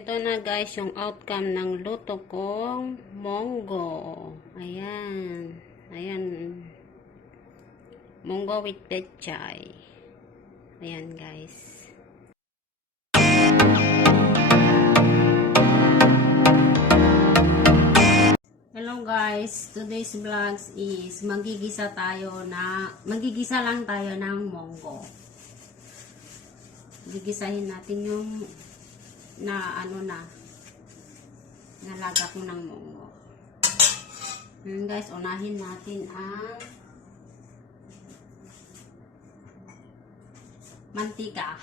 Ito na guys yung outcome ng luto kong monggo. Ayan. Ayan. Monggo with pechay. Ayan guys. Hello guys. Today's vlogs is magigisa lang tayo ng monggo. Gigisahin natin yung nalaga ko ng monggo. Guys, unahin natin ang mantika.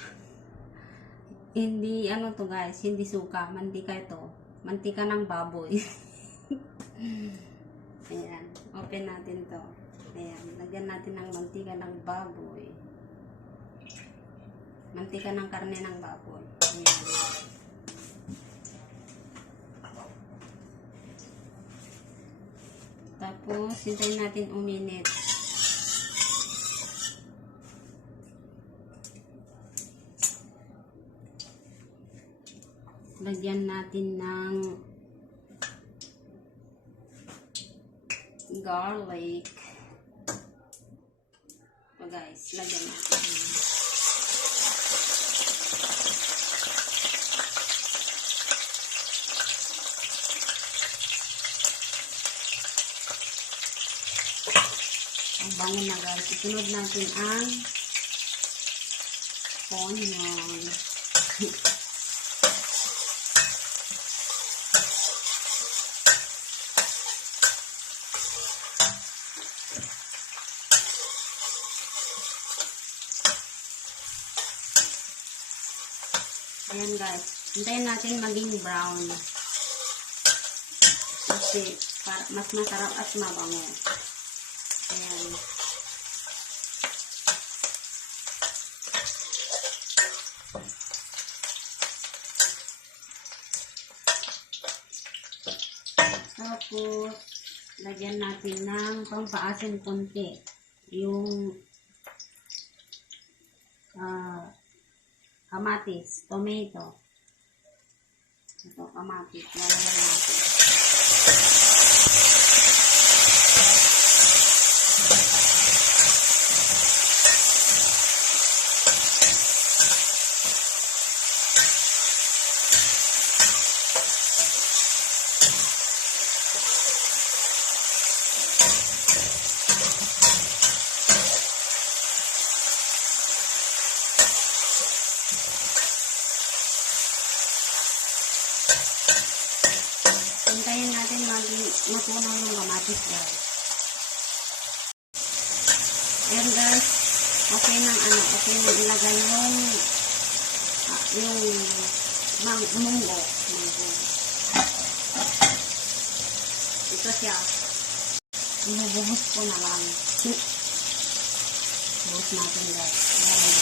Hindi to guys, hindi suka, mantika ito. Mantika ng baboy. Ayan, open natin to. Ayan, lagyan natin ng mantika ng baboy. Mantika ng karne ng baboy. Ayan. Tapos, hintayin natin uminit. Lagyan natin ng garlic. So guys, lagyan natin. Ang bango na guys. Isunod natin ang onion. Ayan guys. Hintayin natin maging brown. Kasi mas masarap at mabango. Ayan. Tapos, lagyan natin ng pampaasin konti. Yung kamatis, tomato. Ito, kamatis. Lalagyan natin. Hintayin natin matunaw yung kamatis guys. Ayan guys, okay nang ilagay yung munggo. Ito siya. Inubuhos ko na lang. Buhos natin guys. Ayan.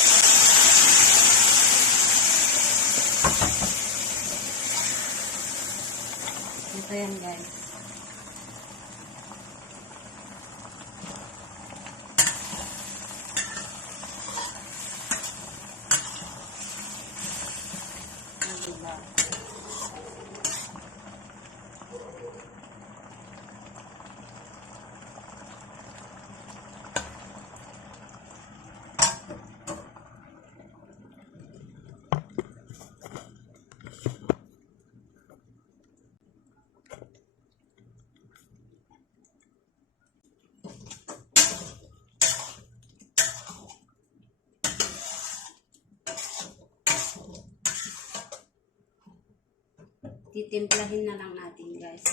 Ito yan guys. Diba? Titimplahin na lang natin guys.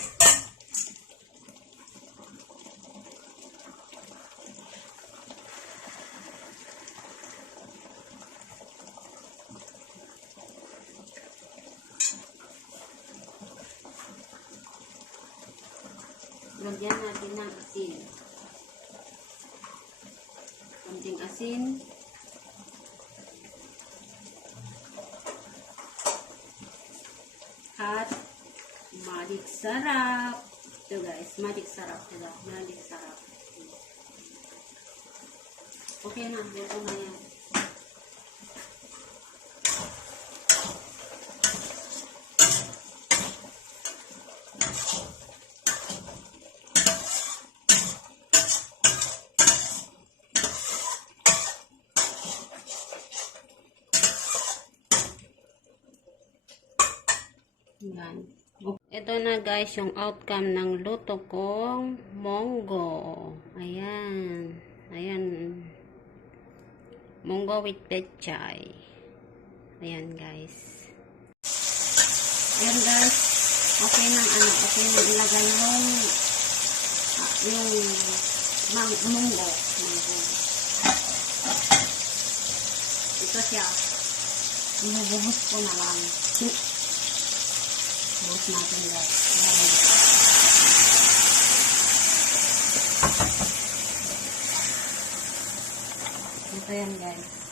Lagyan natin ng asin. Konting asin. At magic sarap. Ito guys, magic sarap. Ito, magic sarap. Okay na, ito na yan. Yan. Ito na guys yung outcome ng luto kong monggo. Ayan. Ayan. Monggo with pechay. Ayan guys. Ayan guys. Okay nang ilagay yung monggo. Ito siya. Inubuhos ko na lang. Buhos natin guys. Ito yan guys.